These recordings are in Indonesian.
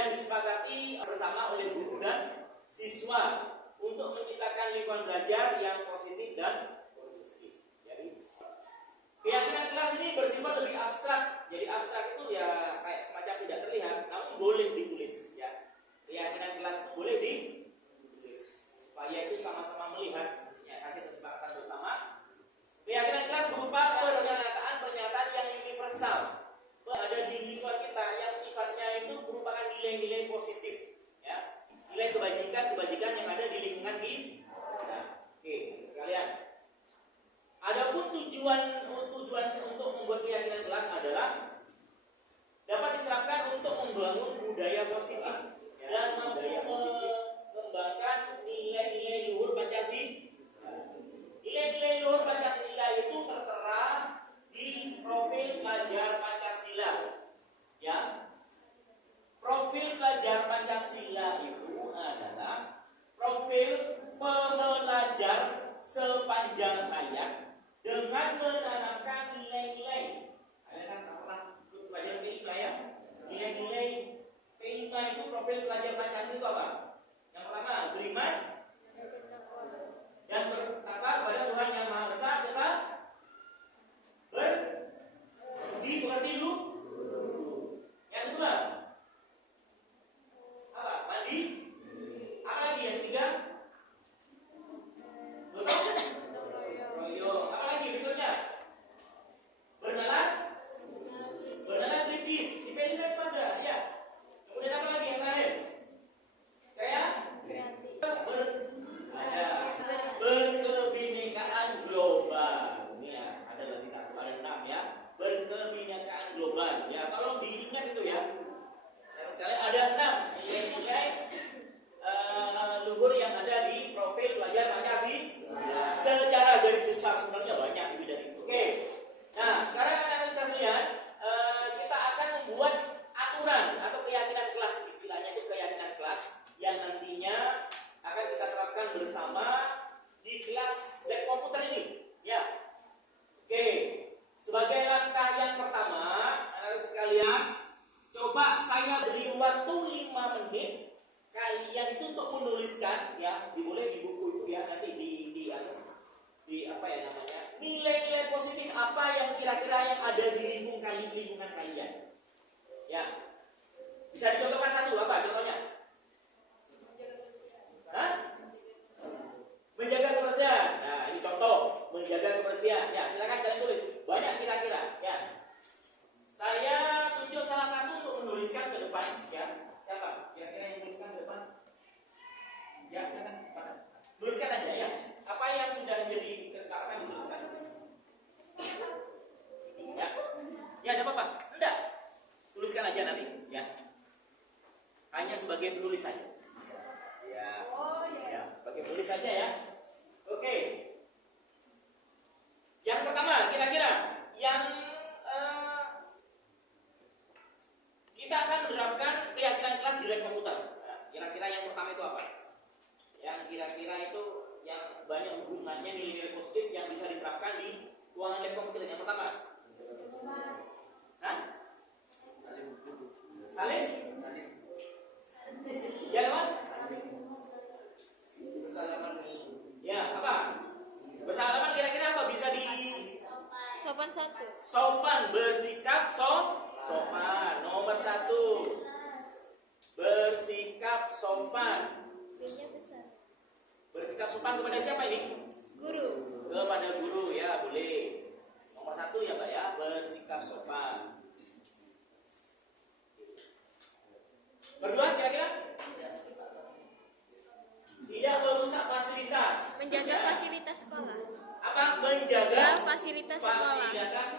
yang disepakati bersama oleh guru dan siswa untuk menciptakan lingkungan belajar yang positif dan kondusif. Jadi keyakinan kelas ini bersifat lebih abstrak. Jadi abstrak itu ya kayak semacam tidak terlihat, namun boleh ditulis ya. Keyakinan kelas itu boleh ditulis supaya itu sama-sama melihat, ya, kasih kesepakatan bersama. Keyakinan kelas berupa pernyataan yang universal ada di lingkungan kita yang sifatnya itu merupakan nilai-nilai positif, ya, nilai kebajikan yang ada di lingkungan kita. Oke, sekalian. Adapun tujuan untuk membuat keyakinan kelas adalah dapat diterapkan untuk membangun budaya positif dan mampu mengembangkan nilai-nilai luhur Pancasila. Nilai-nilai luhur Pancasila itu tertera di profil pelajar Pancasila. Ya. Profil pelajar Pancasila itu adalah profil pembelajar sepanjang hayat dengan menanamkan nilai-nilai. Ada kan pernah pelajaran P5 ya? Nilai-nilai P5 itu profil pelajar Pancasila itu apa? Yang pertama, beriman dan bertakwa kepada Tuhan Yang Maha Esa serta berbudi pekerti dulu. Yang kedua, apa? Mandi. Apa lagi yang ketiga? Gotong royong. Apa lagi berikutnya? Bernalar kritis. Di P5 itu ada, ya. Kemudian apa lagi yang terakhir? Kayak berkebinekaan global. Ini ya, ada berarti satu, ada 6 ya. Berkebinekaan global. Ya, tolong diingat itu ya. Sekali ada 6 nilai-nilai luhur yang ada di profil pelajar Pancasila. Secara garis besar sebenarnya banyak lebih dari itu. Oke. Nah, sekarang anak-anak sekalian, kita akan membuat aturan atau keyakinan kelas, istilahnya itu keyakinan kelas yang nantinya akan kita terapkan bersama di kelas lab komputer ini. Ya. Oke. Sebagai langkah yang pertama, anak-anak sekalian, coba saya beri waktu 5 menit kalian itu untuk menuliskan, ya, boleh di buku itu ya, nanti di apa ya namanya, nilai-nilai positif apa yang kira-kira yang ada di lingkungan kalian. Ya. Bisa dicontohkan satu, apa contohnya? Hah? Menjaga kebersihan. Nah, ini contoh menjaga kebersihan. Ya, silakan kalian tulis. Banyak kira-kira. Ya. Saya tunjuk salah satu untuk menuliskan ke depan. Ya, siapa? Kira-kira yang menuliskan ke depan? Ya, silakan. Tuliskan aja ya. Apa yang sudah menjadi kesepakatan dituliskan. Ya. Ya, ada apa-apa? Enggak. Tuliskan aja nanti. Ya. Hanya sebagai penulis saja. Ya. Ya, sebagai penulis saja ya. Oke. Yang pertama, kira-kira yang kita akan menerapkan keyakinan kelas di lab komputer. Nah, kira-kira yang pertama itu apa? Yang kira-kira itu yang banyak hubungannya nilai-nilai positif yang bisa diterapkan di ruangan lab komputer. Yang pertama, hah? Saling? Ya teman? Ya, apa? Bersalaman kira-kira apa? Bisa di Sopan 1. sopan, bersikap sopan. Nomor 1, bersikap sopan. B-nya besar. Bersikap sopan kepada siapa ini? Guru. Kepada guru, ya boleh. Nomor 1 ya Pak ya, bersikap sopan. Berdua kira-kira? Tidak merusak fasilitas. Menjaga Ya. fasilitas sekolah. Apa? Menjaga fasilitas sekolah. fasilitas,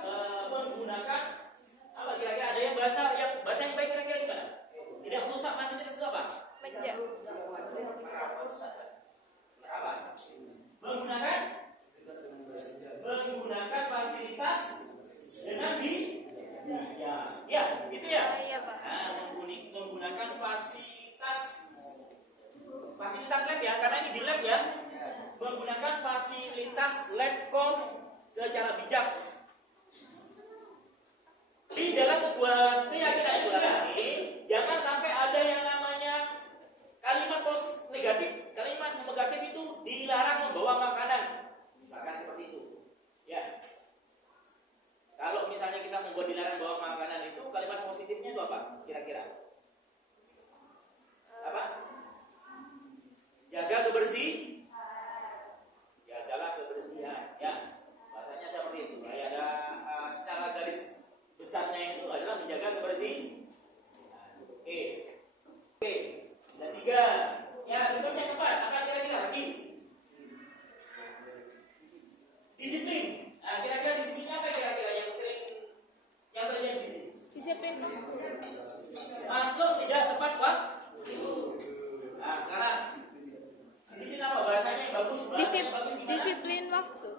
menggunakan apa kira-kira? Ada yang bahasa yang baik kira-kira gimana? Tidak rusak fasilitas itu apa? Apa? Menggunakan fasilitas dengan bijak. Ya, gitu ya. Iya, Pak. Nah, menggunakan fasilitas lab ya, karena ini di lab ya. Menggunakan fasilitas labcom secara bijak. Di dalam membuat keyakinan ini, jangan sampai ada yang apa? Kira-kira. Apa? Jaga jagalah kebersihan. Ya, bahasanya seperti itu. Ada secara garis besarnya itu adalah menjaga kebersihan. Oke. Dan 3. Ya, berikutnya yang 4. Apa kira-kira lagi? Disiplin. Nah, kira-kira disiplin apa kira-kira yang sering yang terjadi di sini? Disiplin waktu. Masuk tidak tepat waktu. Nah, sekarang disiplin apa bahasanya yang bagus? Bahasanya yang bagus gimana? Disiplin waktu.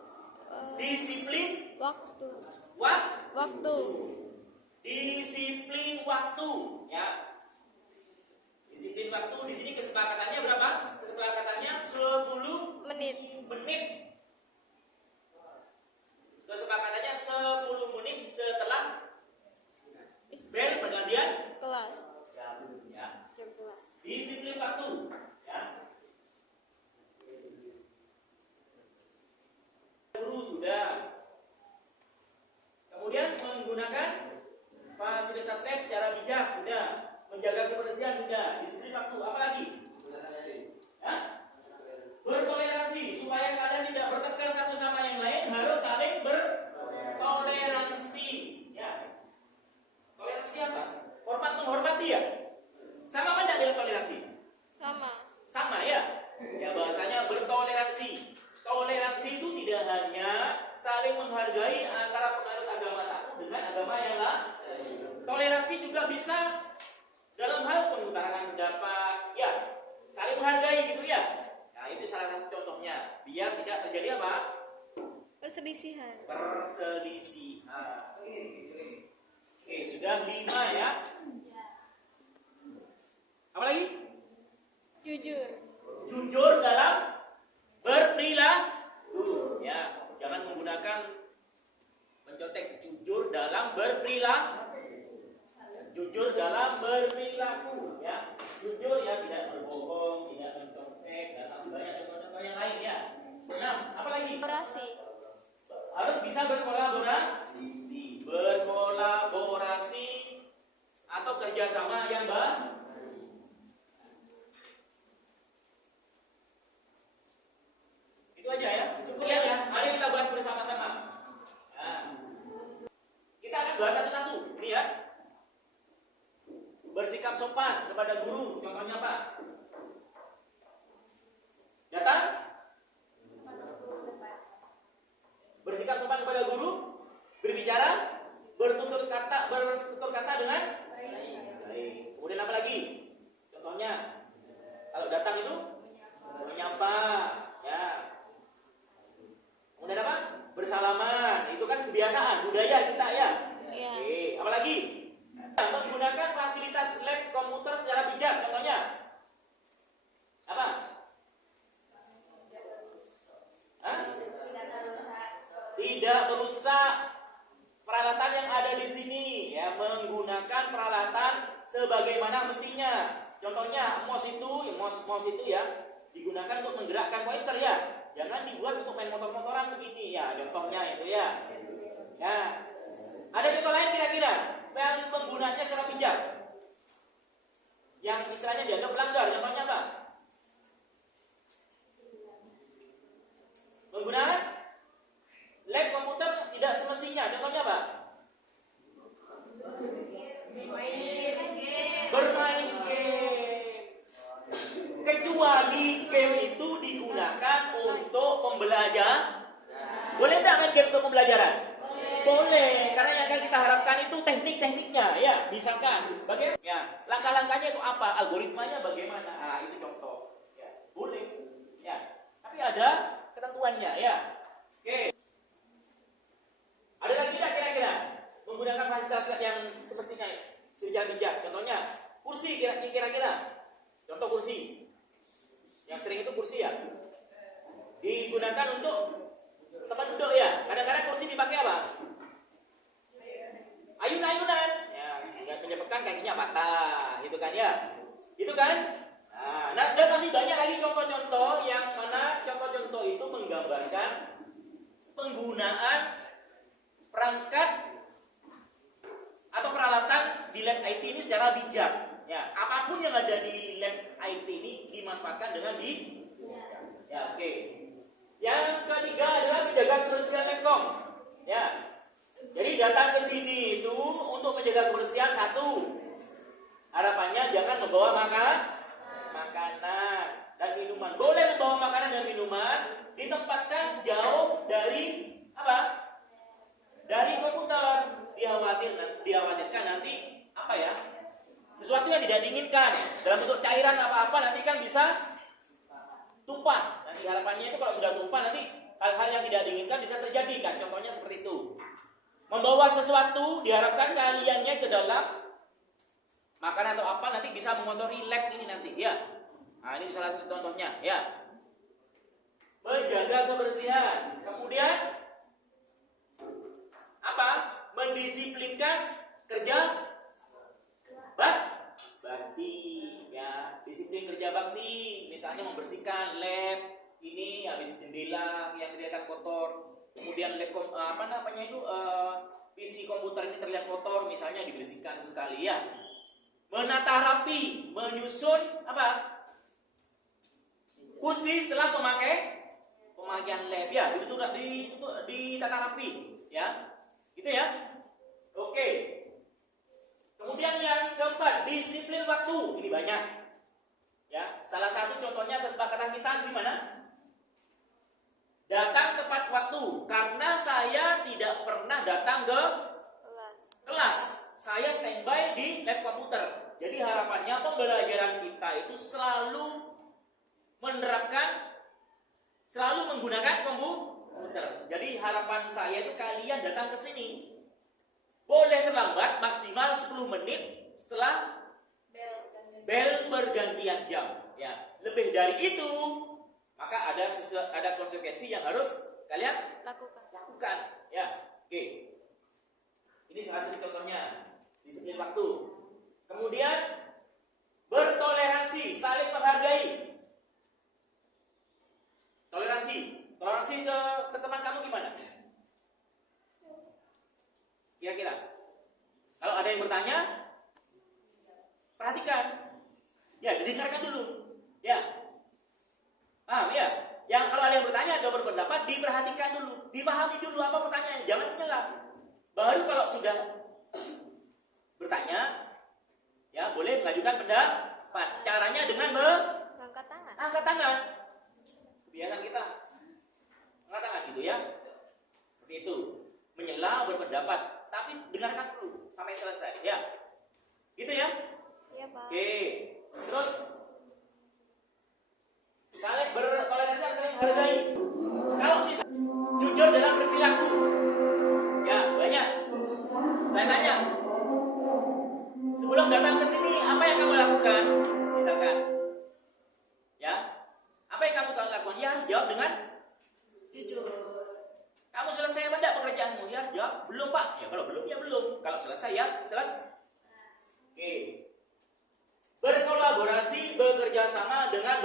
Disiplin Waktu. waktu. Disiplin waktu, ya. Disiplin waktu di sini kesepakatannya berapa? Kesepakatannya 10 Menit. menit. Kesepakatannya 10 menit setelah bel pergantian Kelas. jam, ya. Jam kelas. Disiplin waktu, ya. Guru sudah. Kemudian menggunakan fasilitas lab secara bijak sudah. Menjaga kebersihan sudah. Disiplin waktu, apa lagi? Hah? Bertoleransi supaya kalian tidak bertengkar satu sama yang lain, harus saling bertoleransi, ya. Toleransi apa? Hormat menghormati, ya. Sama apa tidak dengan toleransi? Sama, ya. Ya, bahasanya bertoleransi. Toleransi itu tidak hanya saling menghargai antara penganut agama satu dengan agama yang lain. Toleransi juga bisa dalam hal pengutarakan pendapat, ya, saling menghargai gitu, ya. Nah, itu salah satu contohnya. Biar tidak terjadi apa? Perselisihan. Oke, sudah 5, ya. Apa lagi? Jujur. Jujur dalam berperilaku, ya. Jangan menggunakan mencontek. Jujur dalam berperilaku. Jujur dalam berperilaku, ya. Jujur, ya, tidak berbohong, tidak mencontek, dan masih banyak contoh-contoh yang lain, ya. Nah, apa lagi? Orasi. Harus bisa berkolaborasi atau kerjasama yang baik. Itu aja, ya. Cukup, ya. Mari kita bahas bersama-sama. Nah, kita akan bahas satu-satu. Ini, ya. Bersikap sopan kepada guru. Contohnya apa? Datang. Bersikap sopan kepada guru. Berbicara. Bertutur kata dengan baik. Kemudian apa lagi? Contohnya, kalau datang itu menyapa, ya. Kemudian apa? Bersalaman. Itu kan kebiasaan budaya kita, ya. Iya. Oke, apa lagi? Menggunakan fasilitas lab komputer secara bijak. Contohnya apa? Hah? Tidak merusak peralatan yang ada di sini, ya. Menggunakan peralatan sebagaimana mestinya. Contohnya mouse itu, ya, digunakan untuk menggerakkan pointer, ya. Jangan dibuat untuk main motor-motoran begini, ya. Contohnya itu, ya. Ya. Ada contoh lain kira-kira yang menggunanya secara bijak, yang istilahnya dianggap pelanggar. Contohnya apa? Menggunakan lab komputer tidak semestinya. Contohnya apa? Bermain game. Kecuali game itu digunakan untuk pembelajaran. Boleh tidak main game untuk pembelajaran? Boleh, karena yang akan kita harapkan itu teknik-tekniknya, ya. Misalkan, bagaimana? Ya, langkah-langkahnya itu apa? Algoritmanya bagaimana? Ah, itu contoh. Ya, boleh. Ya, tapi ada ketentuannya, ya. Oke. Ada lagi tidak kira-kira menggunakan fasilitas yang semestinya secara bijak? Contohnya, kursi kira-kira. Contoh kursi. Yang sering itu kursi, ya. Digunakan untuk tempat duduk, ya. Kadang-kadang kursi dipakai apa? Ayun-ayunan, ya, menyebabkan kakinya patah, gitu kan, ya. Itu kan? Nah, dan masih banyak lagi contoh-contoh yang mana contoh-contoh itu menggambarkan penggunaan perangkat atau peralatan di di lab IT ini secara bijak. Ya, apapun yang ada di lab IT ini dimanfaatkan dengan bijak. Ya, oke. Yang ketiga adalah menjaga kebersihan laptop. Ya. Jadi datang ke sini itu untuk menjaga kebersihan. Satu, harapannya jangan membawa makanan dan minuman. Boleh membawa makanan dan minuman, ditempatkan jauh dari apa? Dari komputer. Dikhawatirkan nanti apa ya? Sesuatu yang tidak diinginkan dalam bentuk cairan apa-apa nanti kan bisa tumpah. Nanti harapannya itu kalau sudah tumpah nanti hal-hal yang tidak diinginkan bisa terjadi kan. Contohnya seperti itu. Membawa sesuatu diharapkan kaliannya ke dalam makan atau apa nanti bisa mengotori lab ini nanti ya. Nah, ini salah satu contohnya ya. Menjaga kebersihan. Kemudian apa? Mendisiplinkan kerja bakti ya. Disiplin kerja bakti, misalnya membersihkan lab ini habis jendela yang terlihat kotor. Kemudian lab PC komputer ini terlihat kotor, misalnya dibersihkan sekali ya. Menata rapi, menyusun apa? Kursi setelah pemakaian lab ya, itu ditata rapi ya. Gitu ya. Oke. Kemudian yang keempat, disiplin waktu. Ini banyak. Ya, salah satu contohnya kesepakatan kita gimana? Datang tepat waktu. Karena saya tidak pernah datang ke kelas. Saya standby di lab komputer. Jadi harapannya pembelajaran kita itu selalu menggunakan komputer. Jadi harapan saya itu kalian datang ke sini. Boleh terlambat maksimal 10 menit setelah bel bergantian jam. Ya, lebih dari itu maka ada konsekuensi yang harus kalian lakukan. Ya, oke. Ini salah satu contohnya. Disiplin waktu. Kemudian bertoleransi, saling menghargai. Toleransi ke teman kamu gimana? Kira-kira. Kalau ada yang bertanya, perhatikan. Ya, dengarkan dulu. Ya. Paham ya? Yang kalau ada yang bertanya atau berpendapat, diperhatikan dulu. Dipahami dulu apa pertanyaannya. Jangan menyela. Baru kalau sudah bertanya, ya boleh mengajukan pendapat. Caranya dengan angkat tangan. Kebiasaan kita angkat tangan gitu ya. Seperti itu. Menyela berpendapat, tapi dengarkan dulu sampai selesai ya. Gitu ya? Iya, Pak. Oke. Terus saling bertoleransi dan saling menghargai. Kalau bisa jujur dalam berperilaku. Ya, banyak. Saya tanya. Sebelum datang ke sini, apa yang kamu lakukan? Misalkan. Ya. Apa yang kamu lakukan? Ya harus jawab dengan jujur. Kamu selesai apa enggak pekerjaanmu? Ya harus jawab, belum Pak. Ya kalau belum ya belum. Kalau selesai ya selesai. Oke. Berkolaborasi, bekerja sama dengan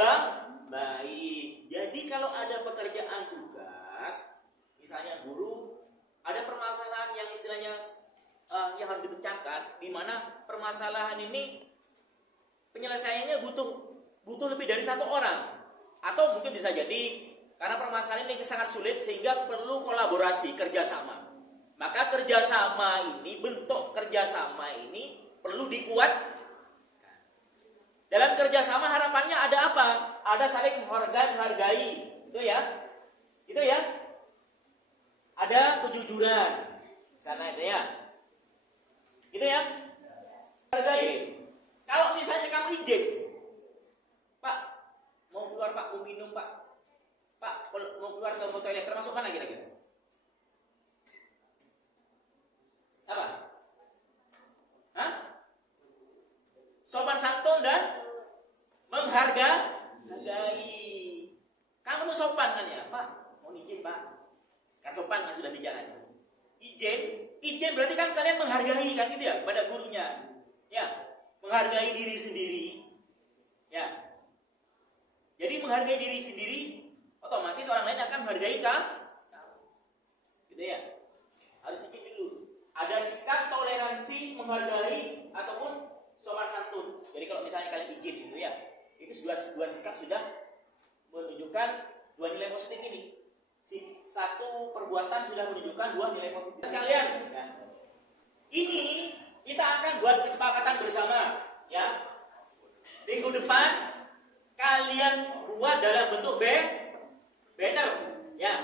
baik. Jadi kalau ada pekerjaan tugas, misalnya guru, ada permasalahan yang istilahnya yang harus dipecahkan, di mana permasalahan ini penyelesaiannya butuh lebih dari satu orang, atau mungkin bisa jadi karena permasalahan ini sangat sulit sehingga perlu kolaborasi, kerjasama. Maka kerjasama ini, bentuk kerjasama ini perlu dikuatkan. Dalam kerjasama harapannya ada apa? Ada saling menghargai, itu ya, Ada kejujuran, sana itu ya, Hargai. Kalau misalnya kamu izin, Pak, mau keluar Pak, mau minum Pak, mau keluar ke toilet, termasuk mana kira-kira? Apa? Hah? Sopan santun dan menghargai. Kamu sopan kan ya, Pak? Mau izin Pak? Kan sopan kan sudah bicara. Izin berarti kan kalian menghargai kan gitu ya pada gurunya. Ya, menghargai diri sendiri. Ya. Jadi menghargai diri sendiri, otomatis orang lain akan menghargai kamu. Gitu ya. Harus izin dulu. Ada sikap toleransi, menghargai atau Itu dua sikap sudah menunjukkan dua nilai positif ini. Satu perbuatan sudah menunjukkan dua nilai positif. Kalian, ya. Ini kita akan buat kesepakatan bersama, ya. Minggu depan kalian buat dalam bentuk banner, ya.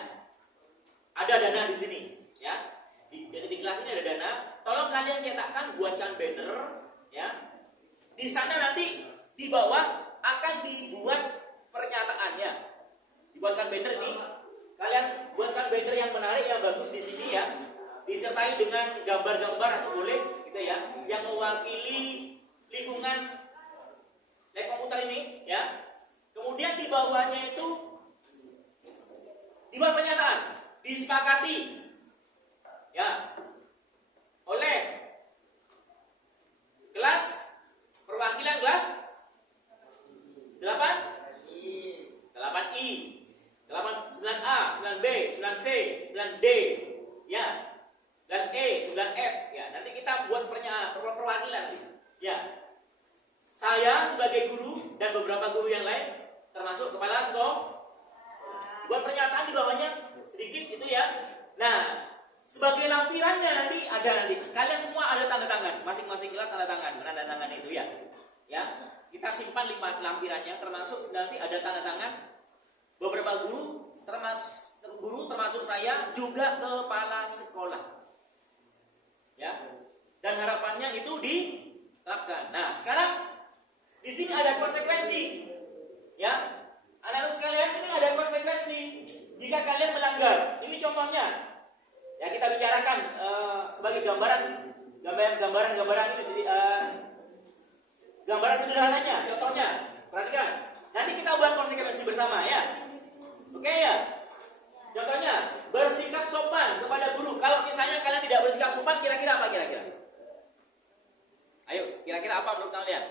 Ada dana di sini, ya. Di kelas ini ada dana. Tolong kalian cetakkan, buatkan banner, ya. Di sana nanti di bawah akan dibuat pernyataannya. Dibuatkan banner nih. Kalian buatkan banner yang menarik, yang bagus di sini, ya. Disertai dengan gambar-gambar atau boleh gitu ya, yang mewakili lingkungan lab komputer ini, ya. Kemudian di bawahnya itu dibuat pernyataan, disepakati, ya, oleh kelas, perwakilan kelas 8I, 9A, 9B, 9C, 9D, ya, dan E, 9F, ya. Nanti kita buat perwakilan, ya. Saya sebagai guru dan beberapa guru yang lain, termasuk kepala sekolah, buat pernyataan di bawahnya sedikit gitu, ya. Nah, sebagai lampirannya nanti ada kalian semua ada tanda tangan, masing-masing kelas tanda tangan itu, ya. Ya, kita simpan lampirannya, termasuk nanti ada tanda tangan beberapa guru, termasuk saya, juga kepala sekolah, ya. Dan harapannya itu diterapkan. Nah, sekarang di sini ada konsekuensi, ya. Anak-anak sekalian, ini ada konsekuensi jika kalian melanggar. Ini contohnya, ya, kita bicarakan sebagai gambaran ini, gambaran sederhananya. Contohnya, perhatikan. Nanti kita buat konsekuensi bersama, ya. Oke, ya. Contohnya, bersikap sopan kepada guru. Kalau misalnya kalian tidak bersikap sopan, kira-kira apa kira-kira? Ayo, kira-kira apa menurut kalian?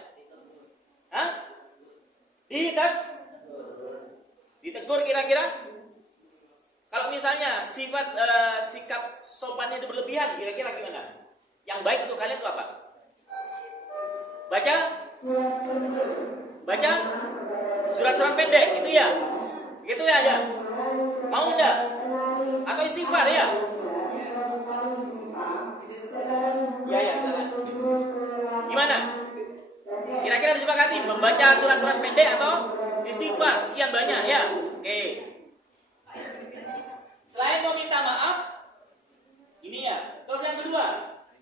Hah? Ditegur kira-kira? Kalau misalnya sikap sopannya itu berlebihan, kira-kira gimana? Yang baik untuk kalian itu apa? Baca surat-surat pendek, gitu ya? Gitu ya, ya. Mau enggak? Atau istighfar, ya? Ya, gimana? Kira-kira disepakati membaca surat-surat pendek atau istighfar sekian banyak, ya? Oke. Selain meminta maaf, ini ya. Terus yang kedua,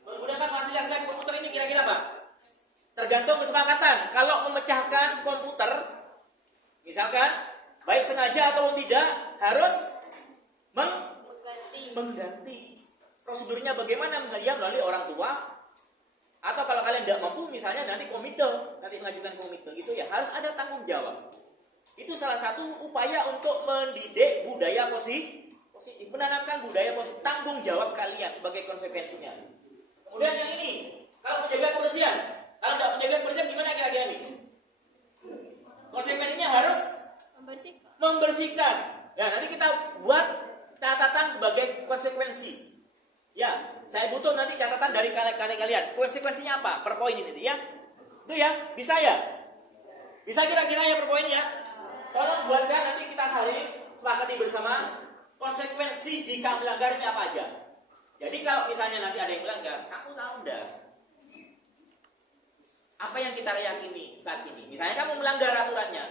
menggunakan fasilitas lab komputer ini kira-kira apa? Tergantung kesepakatan. Kalau memecahkan komputer, misalkan baik sengaja ataupun tidak, harus mengganti. Prosedurnya bagaimana? Misalnya melalui orang tua, atau kalau kalian tidak mampu, misalnya nanti mengajukan komite, gitu ya. Harus ada tanggung jawab. Itu salah satu upaya untuk mendidik budaya positif, menanamkan budaya positif, tanggung jawab kalian sebagai konsekuensinya. Kemudian yang ini, kalau menjaga kebersihan, kalau tidak menjaga kebersihan gimana kira-kira ini? Konsekuensinya harus membersihkan. Ya, nanti kita buat catatan sebagai konsekuensi. Ya, saya butuh nanti catatan dari kalian. Konsekuensinya apa? Per poin ini, ya. Itu ya, bisa ya? Bisa kira-kira ya per poin, ya? Tolong buatkan, nanti kita saling sepakati bersama konsekuensi jika melanggar ini apa aja. Jadi kalau misalnya nanti ada yang melanggar, kamu tahu enggak apa yang kita yakini saat ini? Misalnya kamu melanggar aturannya,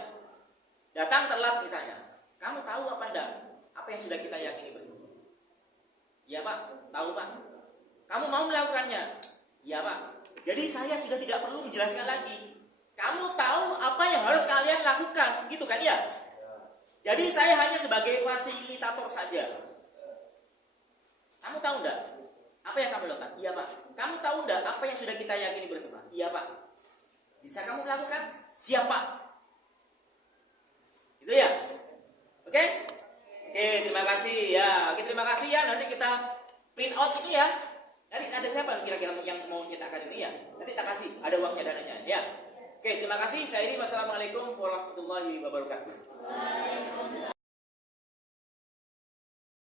datang telat misalnya, kamu tahu apa enggak apa yang sudah kita yakini bersama? Iya Pak, tahu Pak. Kamu mau melakukannya? Iya Pak. Jadi saya sudah tidak perlu menjelaskan lagi. Kamu tahu apa yang harus kalian lakukan, gitu kan ya? Jadi saya hanya sebagai fasilitator saja. Kamu tahu enggak apa yang kamu lakukan? Iya Pak. Kamu tahu enggak apa yang sudah kita yakini bersama? Iya Pak. Bisa kamu melakukan? Siap Pak. Itu ya? Oke? Oke, terima kasih ya. Oke, terima kasih ya. Nanti kita print out ini ya. Nanti ada siapa kira-kira yang mau nyetakkan ini ya? Nanti tak kasih, ada uangnya dananya ya. Oke, terima kasih. Saya ini wassalamualaikum warahmatullahi wabarakatuh.